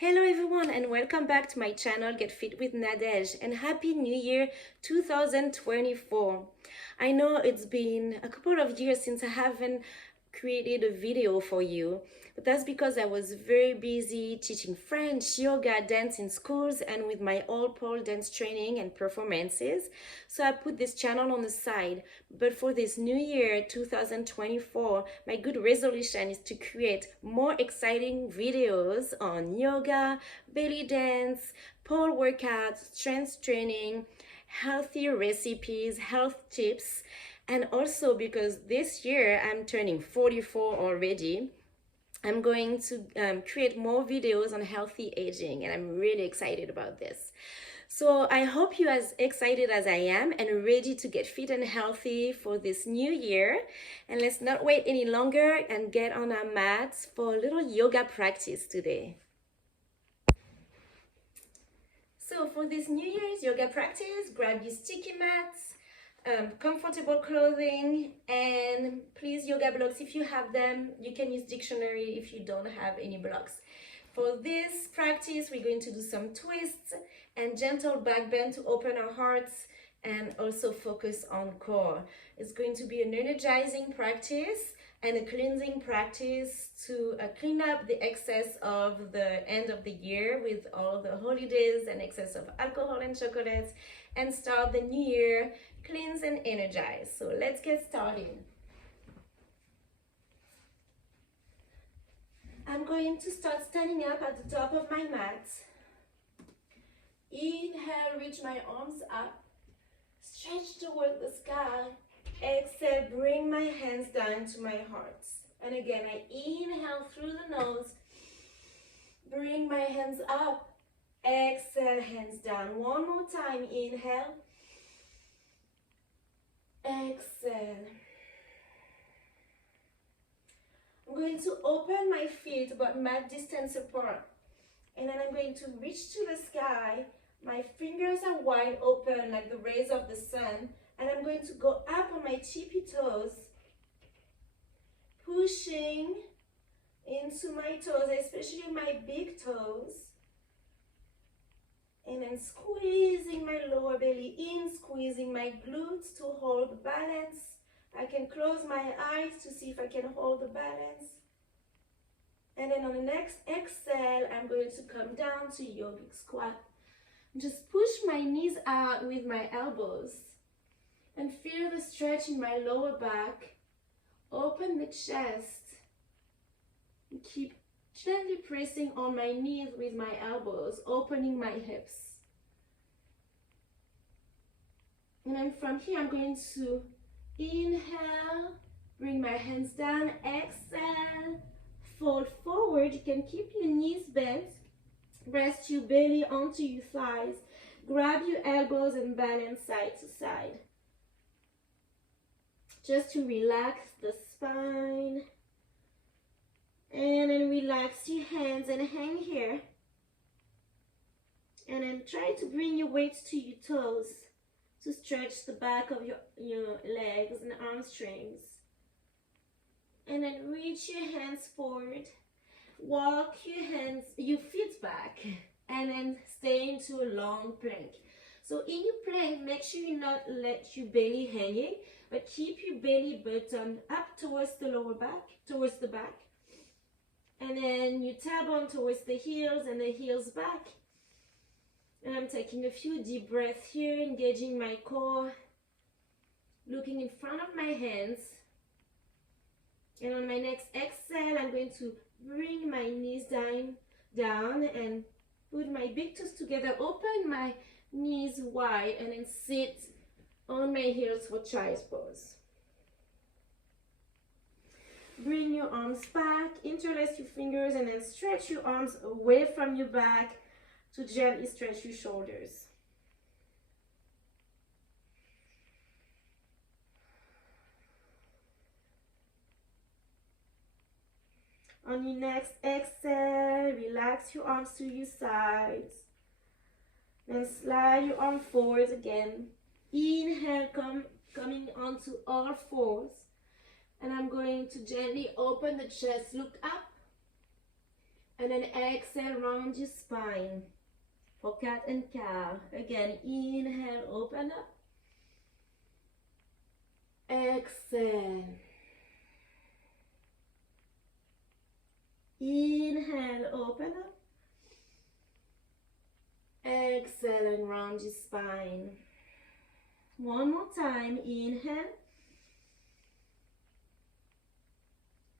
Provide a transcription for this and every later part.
Hello everyone and welcome back to my channel Get Fit with Nadege, and Happy New Year 2024. I know it's been a couple of years since I haven't created a video for you, but that's because I was very busy teaching French, yoga, dance in schools and with my all pole dance training and performances. So I put this channel on the side. But for this new year 2024, my good resolution is to create more exciting videos on yoga, belly dance, pole workouts, strength training, healthy recipes, health tips. And also because this year I'm turning 44 already, I'm going to create more videos on healthy aging, and I'm really excited about this. So I hope you're as excited as I am and ready to get fit and healthy for this new year. And let's not wait any longer and get on our mats for a little yoga practice today. So for this New Year's yoga practice, grab your sticky mats, comfortable clothing, and please yoga blocks if you have them. You can use dictionary if you don't have any blocks. For this practice, we're going to do some twists and gentle back bend to open our hearts and also focus on core. It's going to be an energizing practice and a cleansing practice to clean up the excess of the end of the year with all the holidays and excess of alcohol and chocolates, and start the new year cleanse and energized. So let's get started. I'm going to start standing up at the top of my mat. Inhale, reach my arms up, stretch toward the sky. Exhale, bring my hands down to my heart. And again, I inhale through the nose, bring my hands up. Exhale, hands down. One more time, inhale. Exhale. I'm going to open my feet about mat distance apart. And then I'm going to reach to the sky. My fingers are wide open like the rays of the sun. And I'm going to go up on my tippy toes, pushing into my toes, especially my big toes. And then squeezing my lower belly in, squeezing my glutes to hold the balance. I can close my eyes to see if I can hold the balance. And then on the next exhale, I'm going to come down to yogic squat. Just push my knees out with my elbows. And feel the stretch in my lower back. Open the chest. And keep gently pressing on my knees with my elbows, opening my hips. And then from here, I'm going to inhale, bring my hands down, exhale, fold forward. You can keep your knees bent. Rest your belly onto your thighs. Grab your elbows and balance side to side. Just to relax the spine. And then relax your hands and hang here. And then try to bring your weight to your toes to stretch the back of your legs and hamstrings. And then reach your hands forward. Walk your feet back. And then stay into a long plank. So in your plank, make sure you not let your belly hanging, but keep your belly button up towards the lower back, towards the back. And then your tailbone towards the heels and the heels back. And I'm taking a few deep breaths here, engaging my core, looking in front of my hands. And on my next exhale, I'm going to bring my knees down and put my big toes together, open my knees wide, and then sit on my heels for child's pose. Bring your arms back, interlace your fingers, and then stretch your arms away from your back to gently stretch your shoulders. On your next exhale, relax your arms to your sides. Then slide your arm forward again. Inhale, coming onto all fours. And I'm going to gently open the chest, look up. And then exhale, round your spine for cat and cow. Again, inhale, open up. Exhale. Inhale, open up. Exhale and round your spine. One more time. Inhale.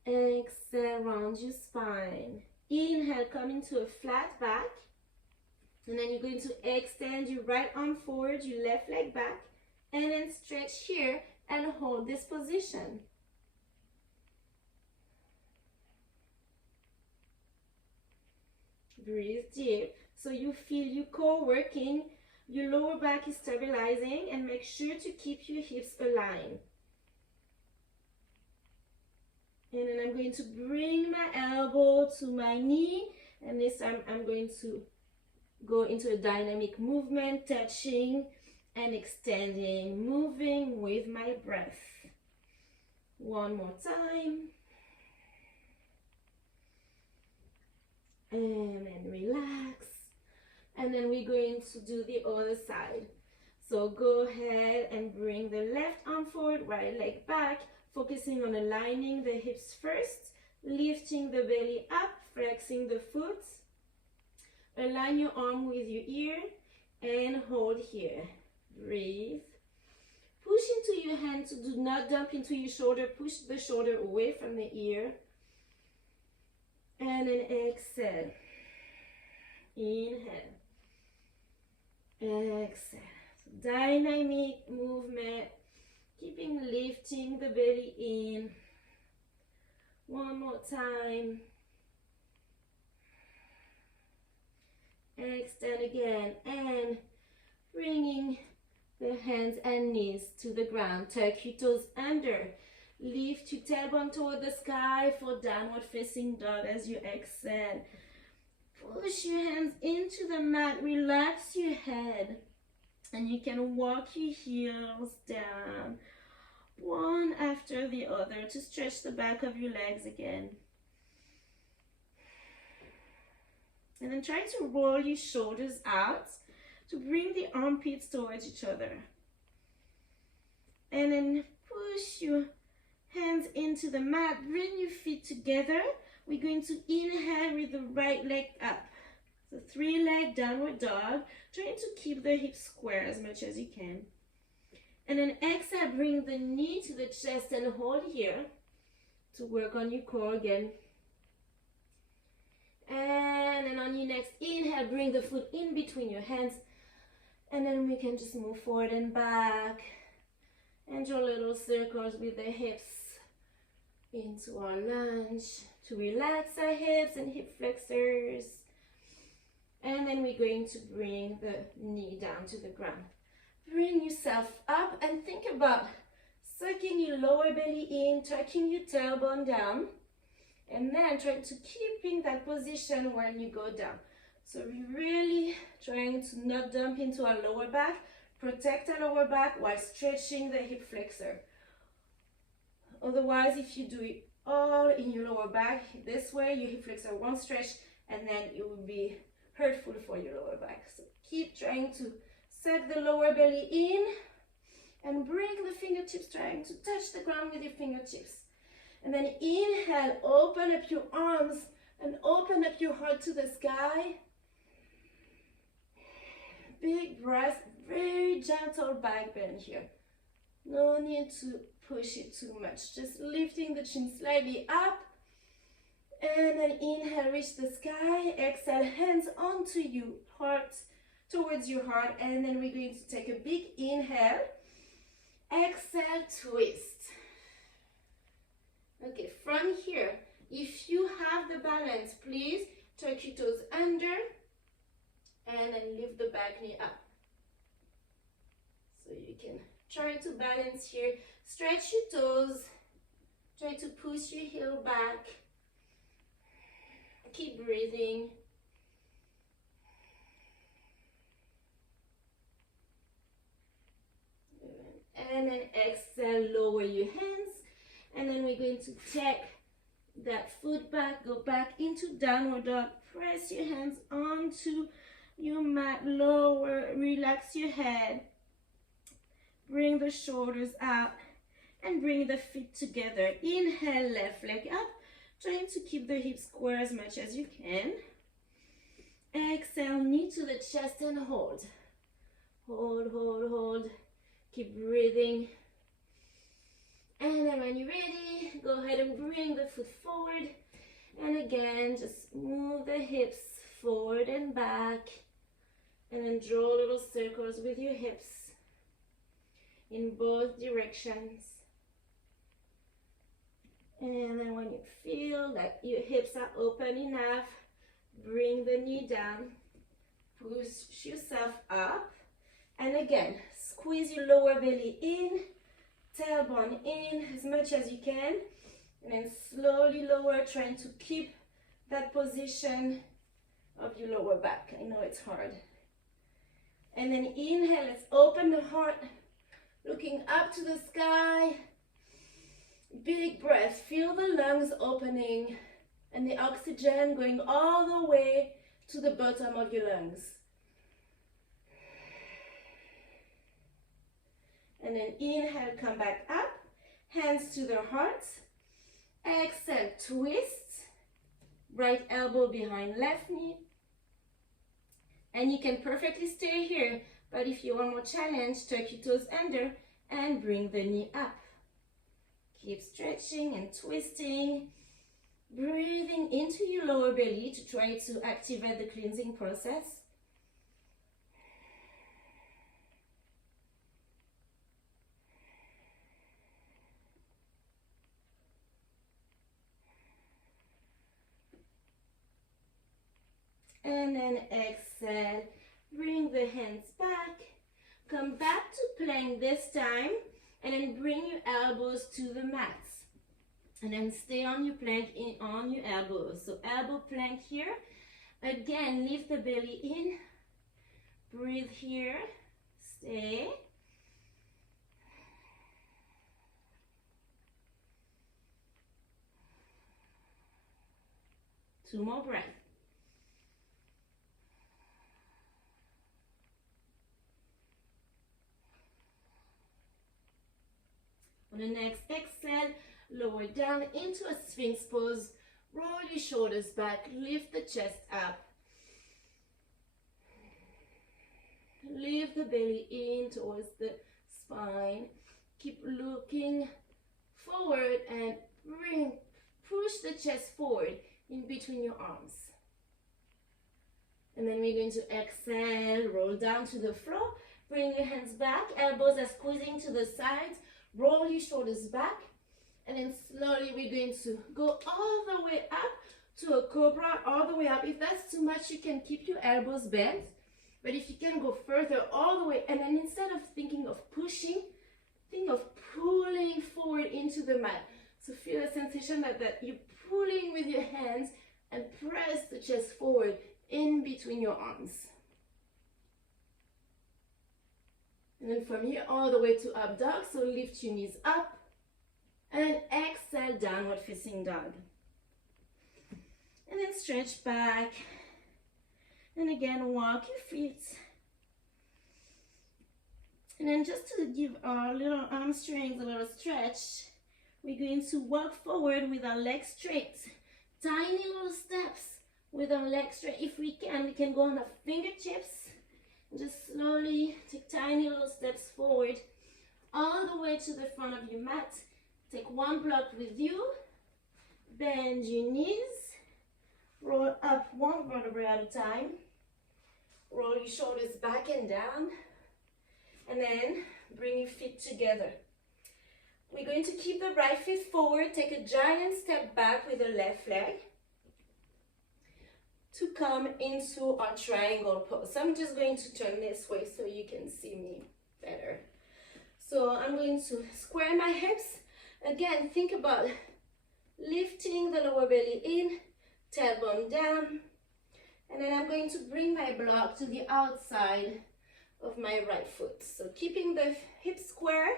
Exhale, round your spine. Inhale, come into a flat back. And then you're going to extend your right arm forward, your left leg back. And then stretch here and hold this position. Breathe deep. So you feel your core working, your lower back is stabilizing, and make sure to keep your hips aligned. And then I'm going to bring my elbow to my knee, and this time I'm going to go into a dynamic movement, touching and extending, moving with my breath. One more time. And then relax. And then we're going to do the other side. So go ahead and bring the left arm forward, right leg back, focusing on aligning the hips first, lifting the belly up, flexing the foot. Align your arm with your ear and hold here. Breathe. Push into your hand to do not dump into your shoulder. Push the shoulder away from the ear. And then exhale. Inhale. Exhale. So dynamic movement. Keeping lifting the belly in. One more time. Extend again. And bringing the hands and knees to the ground. Tuck your toes under. Lift your tailbone toward the sky for downward facing dog as you exhale. Push your hands into the mat. Relax your head. And you can walk your heels down. One after the other to stretch the back of your legs again. And then try to roll your shoulders out to bring the armpits towards each other. And then push your hands into the mat. Bring your feet together. We're going to inhale with the right leg up. So 3-leg downward dog. Trying to keep the hips square as much as you can. And then exhale, bring the knee to the chest and hold here to work on your core again. And then on your next inhale, bring the foot in between your hands. And then we can just move forward and back. And draw little circles with the hips into our lunge to relax our hips and hip flexors. And then we're going to bring the knee down to the ground. Bring yourself up and think about sucking your lower belly in, tucking your tailbone down, and then trying to keep in that position when you go down. So we're really trying to not dump into our lower back, protect our lower back while stretching the hip flexor. Otherwise, if you do it all in your lower back, this way your hip flexor won't stretch and then it will be hurtful for your lower back. So keep trying to suck the lower belly in and bring the fingertips, trying to touch the ground with your fingertips. And then inhale, open up your arms and open up your heart to the sky. Big breath, very gentle back bend here. No need to push it too much. Just lifting the chin slightly up. And then inhale, reach the sky. Exhale, hands onto you, heart towards your heart. And then we're going to take a big inhale. Exhale, twist. Okay, from here, if you have the balance, please tuck your toes under and then lift the back knee up. So you can try to balance here. Stretch your toes. Try to push your heel back. Keep breathing. And then exhale, lower your hands. And then we're going to check that foot back, go back into downward dog. Press your hands onto your mat, lower, relax your head. Bring the shoulders out and bring the feet together. Inhale, left leg up, trying to keep the hips square as much as you can. Exhale, knee to the chest and hold. Hold, hold, hold. Keep breathing. And then when you're ready, go ahead and bring the foot forward. And again, just move the hips forward and back. And then draw little circles with your hips in both directions. And then when you feel that your hips are open enough, bring the knee down. Push yourself up. And again, squeeze your lower belly in. Tailbone in as much as you can. And then slowly lower, trying to keep that position of your lower back. I know it's hard. And then inhale, let's open the heart, looking up to the sky. Big breath, feel the lungs opening and the oxygen going all the way to the bottom of your lungs. And then inhale, come back up, hands to the heart. Exhale, twist, right elbow behind left knee. And you can perfectly stay here, but if you want more challenge, tuck your toes under and bring the knee up. Keep stretching and twisting, breathing into your lower belly to try to activate the cleansing process. And then exhale, bring the hands back, come back to plank this time, and then bring your elbows to the mat. And then stay on your plank, on your elbows. So elbow plank here. Again, lift the belly in, breathe here, stay. Two more breaths. On the next exhale, lower down into a Sphinx pose. Roll your shoulders back, lift the chest up. Lift the belly in towards the spine. Keep looking forward and push the chest forward in between your arms. And then we're going to exhale, roll down to the floor. Bring your hands back, elbows are squeezing to the sides. Roll your shoulders back, and then slowly we're going to go all the way up to a cobra, all the way up. If that's too much, you can keep your elbows bent, but if you can go further all the way, and then instead of thinking of pushing, think of pulling forward into the mat. So feel the sensation that you're pulling with your hands and press the chest forward in between your arms. And then from here all the way to up dog, so lift your knees up and exhale, downward facing dog. And then stretch back. And again, walk your feet. And then just to give our little hamstrings a little stretch, we're going to walk forward with our legs straight. Tiny little steps with our legs straight. If we can go on our fingertips. Just slowly take tiny little steps forward all the way to the front of your mat. Take one block with you. Bend your knees. Roll up one vertebra at a time. Roll your shoulders back and down. And then bring your feet together. We're going to keep the right foot forward. Take a giant step back with the left leg to come into our triangle pose. So I'm just going to turn this way so you can see me better. So I'm going to square my hips. Again, think about lifting the lower belly in, tailbone down, and then I'm going to bring my block to the outside of my right foot. So keeping the hips square,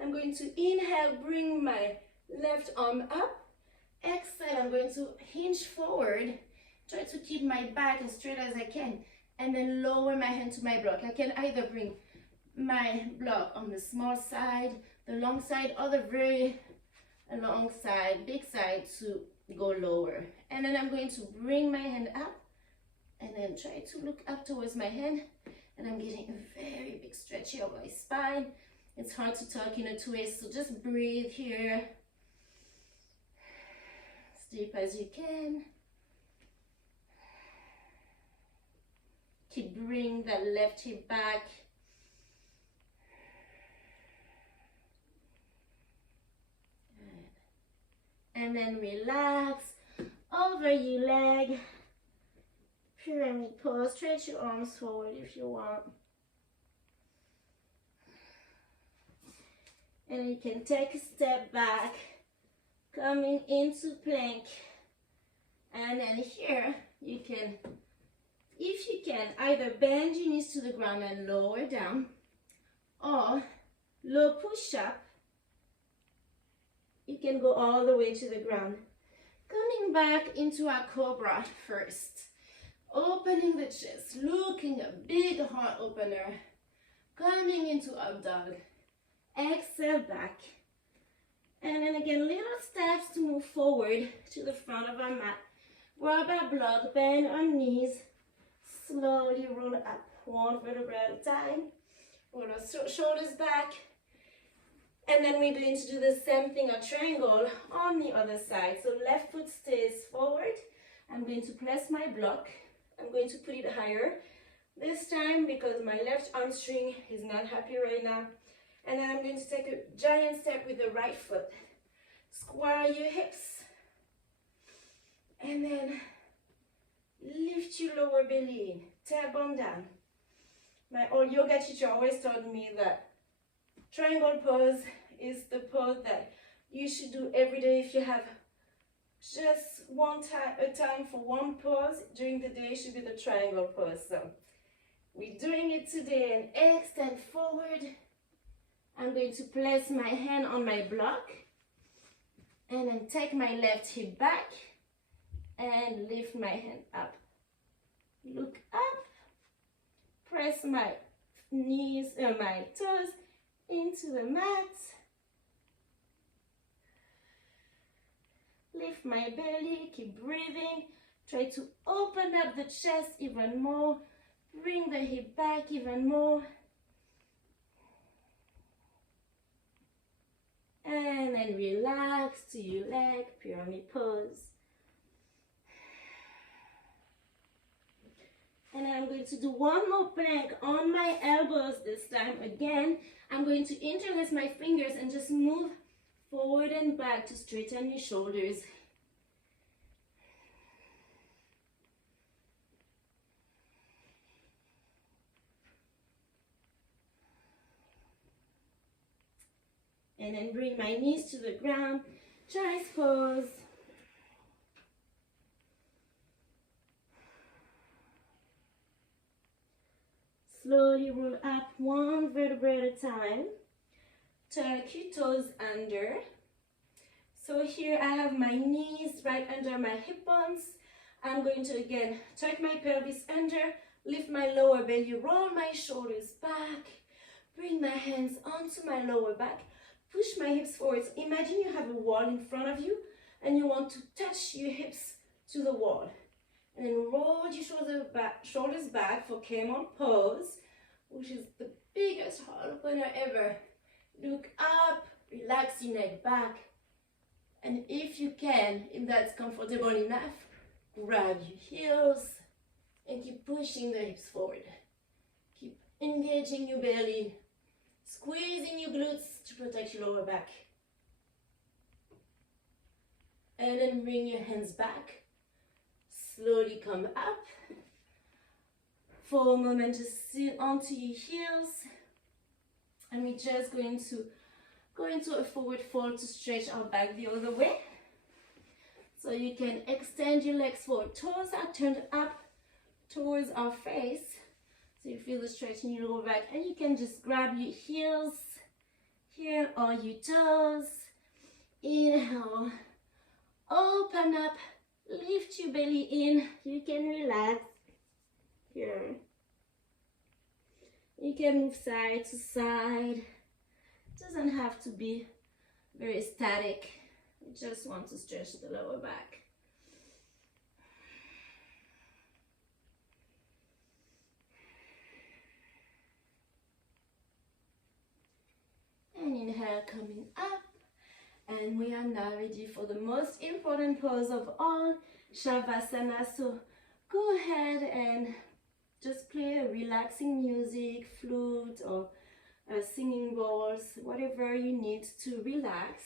I'm going to inhale, bring my left arm up, Exhale, I'm going to hinge forward. Try to keep my back as straight as I can. And then lower my hand to my block. I can either bring my block on the small side, the long side, or the very long side, big side to go lower. And then I'm going to bring my hand up and then try to look up towards my hand. And I'm getting a very big stretch here of my spine. It's hard to talk in a twist, so just breathe here. As deep as you can. Keep bringing that left hip back. And then relax over your leg. Pyramid pose. Stretch your arms forward if you want. And you can take a step back, coming into plank. And then here you can, if you can, either bend your knees to the ground and lower down, or low push-up. You can go all the way to the ground. Coming back into our cobra first. Opening the chest, looking a big heart opener. Coming into up dog. Exhale back. And then again, little steps to move forward to the front of our mat. Grab our block, bend our knees. Slowly roll up, one vertebra at a time. Roll our shoulders back. And then we're going to do the same thing, a triangle on the other side. So left foot stays forward. I'm going to place my block. I'm going to put it higher this time because my left hamstring is not happy right now. And then I'm going to take a giant step with the right foot. Square your hips. And then lift your lower belly in. Tailbone down. My old yoga teacher always told me that triangle pose is the pose that you should do every day. If you have just a time for one pose during the day, should be the triangle pose. So we're doing it today, and extend forward. I'm going to place my hand on my block and then take my left hip back and lift my hand up. Look up, press my knees and my toes into the mat. Lift my belly, keep breathing. Try to open up the chest even more. Bring the hip back even more. And then relax to your leg, pyramid pose. And then I'm going to do one more plank on my elbows this time. Again, I'm going to interlace my fingers and just move forward and back to straighten your shoulders. And then bring my knees to the ground, child's pose. Slowly roll up one vertebra at a time. Tuck your toes under. So here I have my knees right under my hip bones. I'm going to again tuck my pelvis under, lift my lower belly, roll my shoulders back, bring my hands onto my lower back, push my hips forward. So imagine you have a wall in front of you and you want to touch your hips to the wall. And then roll your shoulders back for camel pose, which is the biggest heart opener ever. Look up, relax your neck back. And if you can, if that's comfortable enough, grab your heels and keep pushing the hips forward. Keep engaging your belly, squeezing your glutes to protect your lower back. And then bring your hands back. Slowly come up. For a moment, just sit onto your heels. And we're just going to go into a forward fold to stretch our back the other way. So you can extend your legs forward. Toes are turned up towards our face. So you feel the stretch in your lower back. And you can just grab your heels here or your toes. Inhale. Open up, lift your belly in. You can relax here. You can move side to side. It doesn't have to be very static. You just want to stretch the lower back. And inhale, coming up. And we are now ready for the most important pose of all, Shavasana. So go ahead and just play a relaxing music, flute or singing bowls, whatever you need to relax.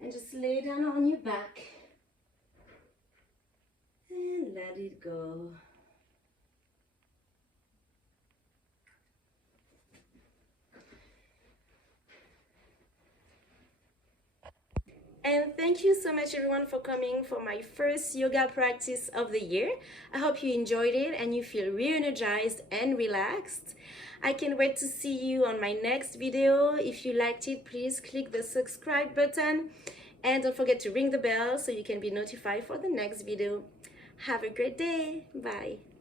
And just lay down on your back and let it go. And thank you so much everyone for coming for my first yoga practice of the year. I hope you enjoyed it and you feel re-energized and relaxed. I can't wait to see you on my next video. If you liked it, please click the subscribe button and don't forget to ring the bell so you can be notified for the next video. Have a great day. Bye.